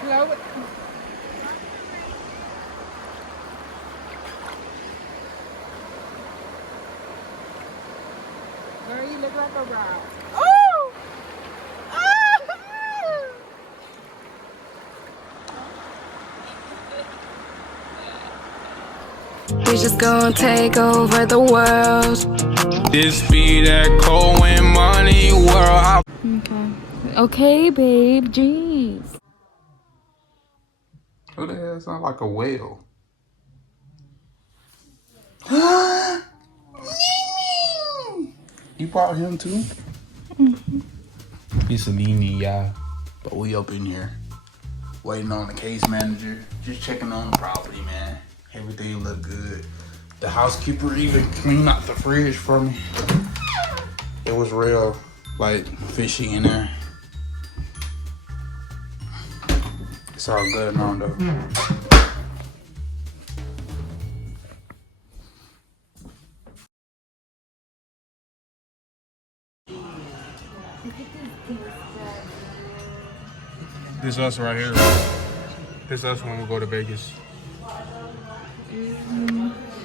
Hello. Girl, you look like a bride. Oh! We just gonna take over the world. This be that cold and money world. Okay. Okay, babe. Jeez. Who the hell sound like a whale? You brought him too? It's a Nene, y'all. But we up in here waiting on the case manager, just checking on the property, man. Everything look good. The housekeeper even cleaned out the fridge for me. It was real, like, fishy in there. It's all good now, though. This us right here. This us when we go to Vegas.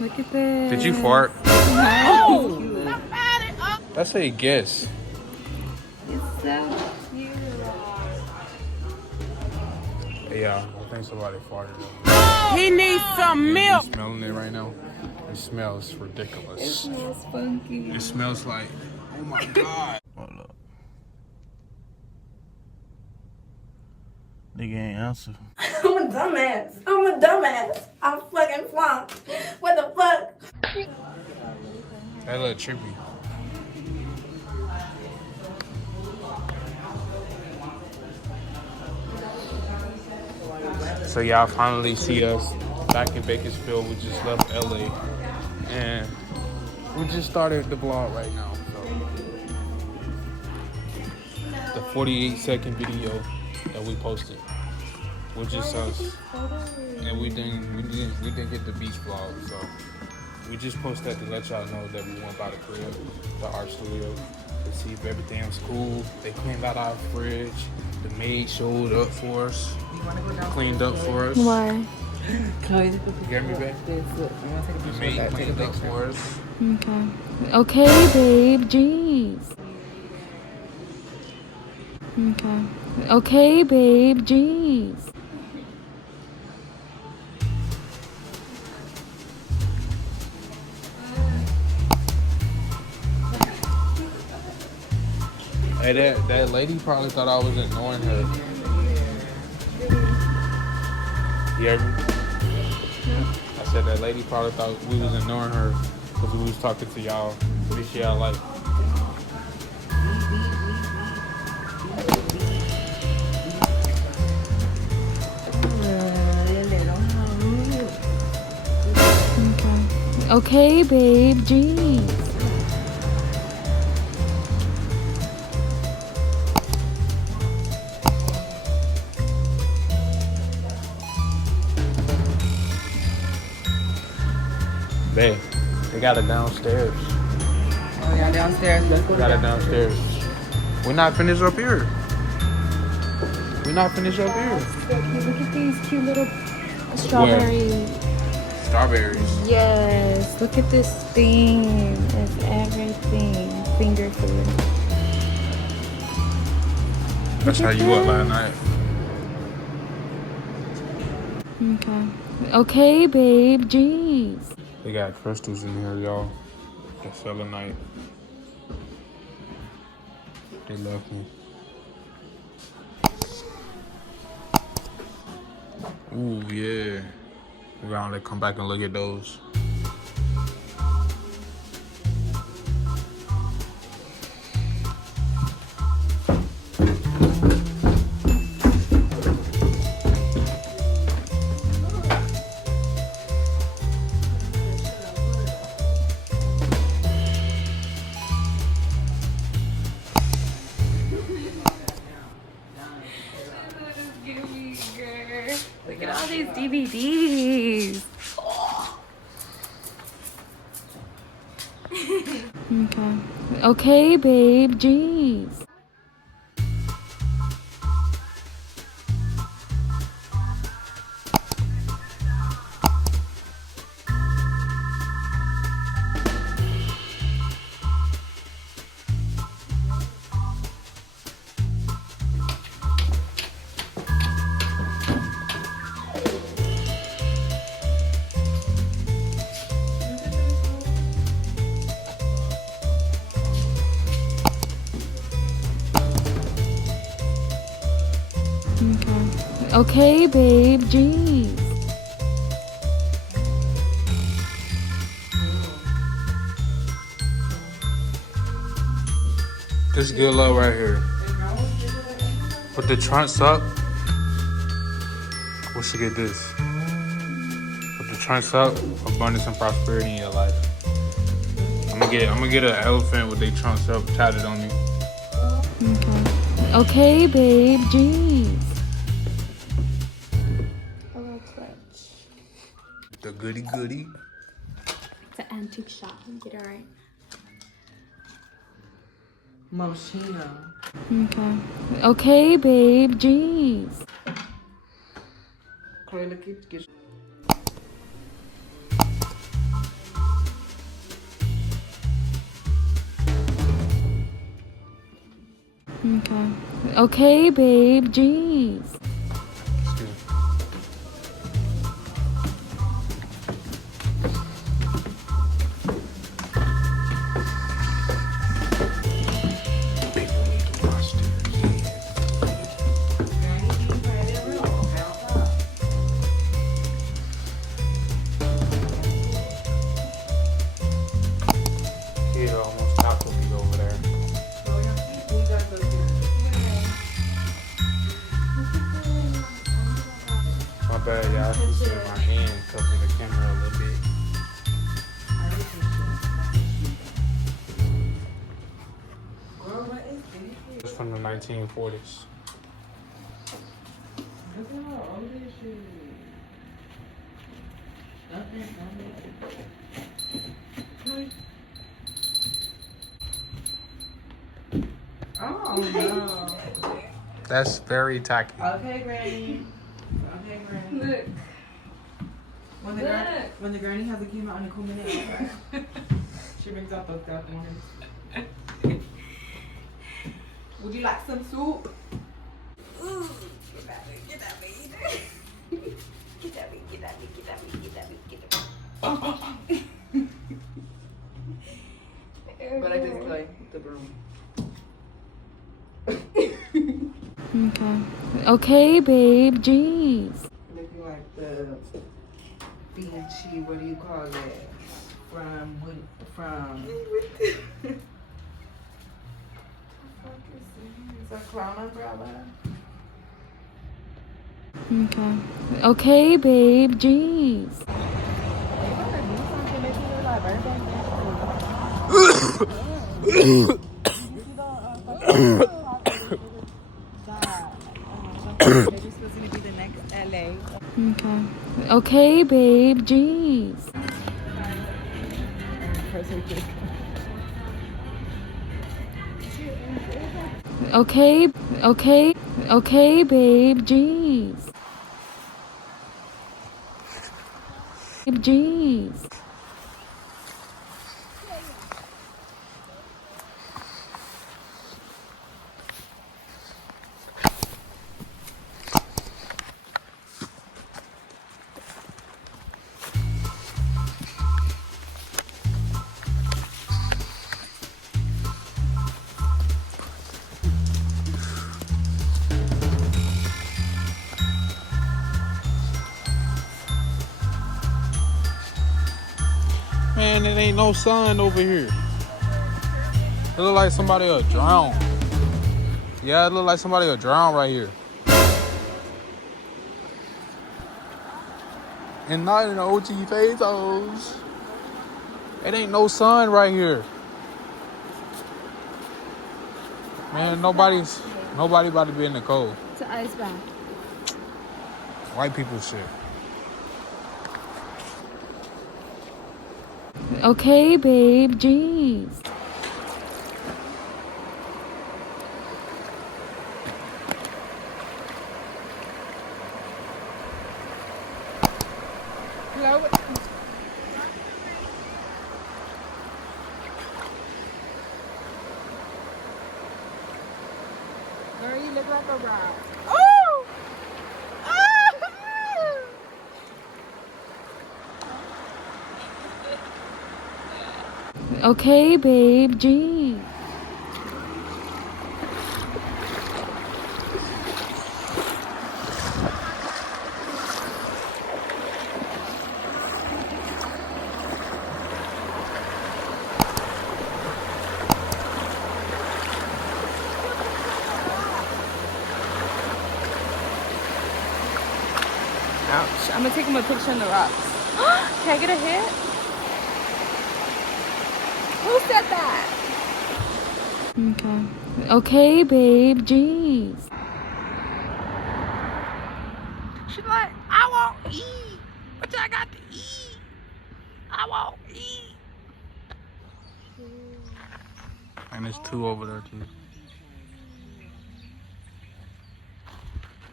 Look at this. Did you fart? No. That's a guess. It's so cute. Yeah, I think somebody farted. He needs some milk. You smelling it right now? It smells It ridiculous. smells funky. It smells like, oh my God. Hold up. Nigga ain't answer. I'm a dumbass. I'm fucking flunked. What the fuck? That look trippy. So y'all finally see us back in Bakersfield. We just left LA and we just started the vlog right now. So the 48-second video that we posted, which is us, and we didn't get the beach vlog, so we just posted that to let y'all know that we went by the crib, the art studio, to see if everything was cool. They cleaned out our fridge. The maid showed up for us, cleaned up for us. Why? You get me back? The maid cleaned up for us. Okay. Okay, babe. Jeez. Okay. Okay, babe. Jeez. Hey, that lady probably thought I was ignoring her. You hear me? I said that lady probably thought we was ignoring her because we was talking to y'all. What she y'all like? Okay. Okay, babe. Jeez. Babe, they got it downstairs. Oh, y'all downstairs. Let's go Got it downstairs. We're not finished up here. We're not finished up here. Look at these cute little strawberries. Strawberries. Yes. Look at this thing. It's everything. Finger food. That's how you look last night. Okay. Okay, babe. Jeez. They got crystals in here, y'all. The selenite. They love me. Ooh, yeah. We're gonna come back and look at those. Look at all these DVDs. Okay. Okay, babe. Jeez. Okay, babe, jeez. This good love right here. Put the trunks up. We should get this. Put the trunks up. Abundance and prosperity in your life. I'm gonna get an elephant with their trunks up tatted on me. Okay, babe, jeez. A little clutch. The goody goody. It's an antique shop. Get it right. Moshino. Okay. Okay, babe, jeez. Chloe, look at get. Okay. Okay, babe, jeez. Excuse me. People need to watch this. Kid almost tackled me over there. My bad, y'all. I can see my hand cover the camera a little bit. It's from the 1940s. Look at how old is she? Nothing. Oh no. That's very tacky. Okay, Granny. Look. When the granny has a chemo on the combination, she brings out those stuff ones. Would you like some soup? Ooh, get at me. Get at me. But I just play the broom. Okay. Okay, babe, jeez. Looking like the beachy, what do you call it? From it's a clown umbrella. Okay. Okay, babe, jeez. Maybe supposed to be the next LA. Okay. Okay, babe, jeez. Okay, okay, babe, jeez. Babe, jeez. Man, it ain't no sun over here. It look like somebody will drown. Yeah, it look like somebody will drown right here. And not in the OG Fazos. It ain't no sun right here. Man, nobody about to be in the cold. It's an ice bath. White people shit. Okay, babe, jeez. Hello. Girl, you look like a rock. Oh! Okay, babe, jeez. Ouch. I'm gonna take him a picture in the rocks. Can I get a hit? Who said that? Okay. Okay, babe. Jeez. She's like, I won't eat. What y'all got to eat? I won't eat. And there's two over there too.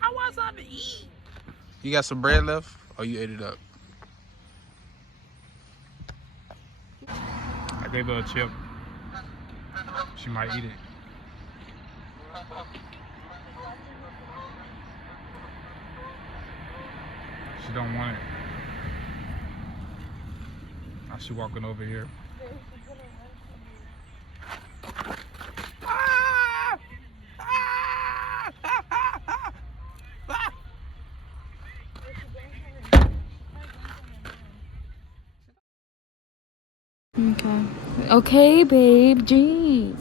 I want something to eat. You got some bread left? Or you ate it up? I gave her a chip. She might eat it. She don't want it. Now she walking over here. Okay. Okay, babe. Jeez.